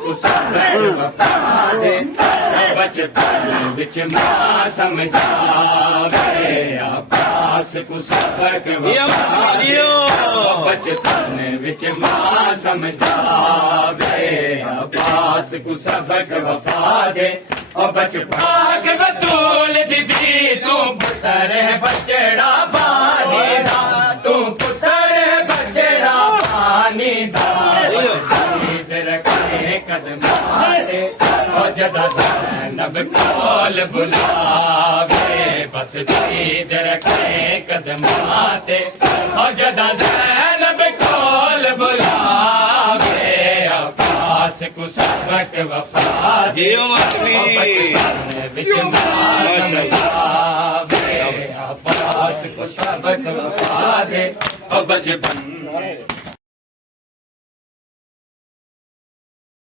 को सबक वफा दे बचपन विच मां समझावे अब्बास को सबक वफा दे बचपन विच मां समझावे अब्बास को सबक वफा दे और बचपन के बतूल दीदी तू पुत्र है बचड़ा पानी दा तू पुत्र है बचड़ा पानी दा रखे कदम दे और जदा ज़ैनब कोल बुलावे बस दीद रखे कदम दे और जदा ज़ैनब कोल बुलावे अब्बास को सबक वफा दे विच मां समझावे अब्बास को सबक वफा दे और बचपन